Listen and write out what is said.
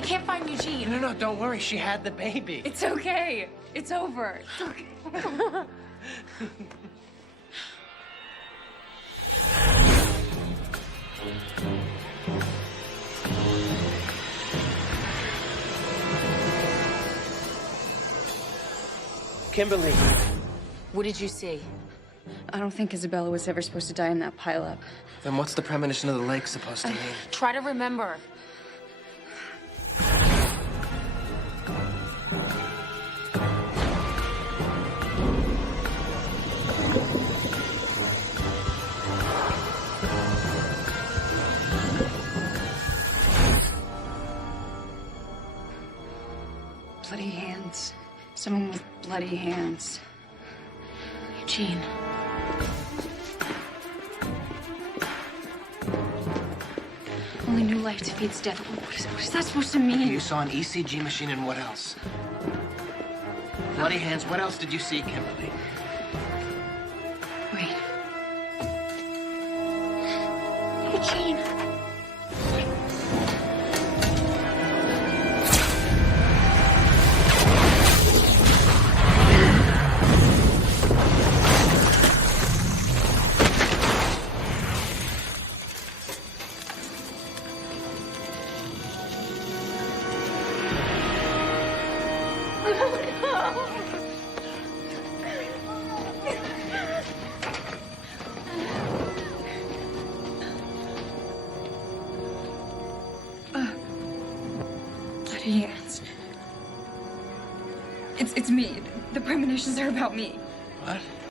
I can't find Eugene. No, don't worry. She had the baby. It's okay. It's over. It's okay. Kimberly. What did you see? I don't think Isabella was ever supposed to die in that pileup. Then what's the premonition of the lake supposed to mean? Try to remember. Bloody hands. Someone with bloody hands. Eugene. Only new life defeats death. What is that supposed to mean? You saw an ECG machine and what else? Bloody hands. What else did you see, Kimberly? Wait. Eugene. Bloody hands. It's me. The premonitions are about me.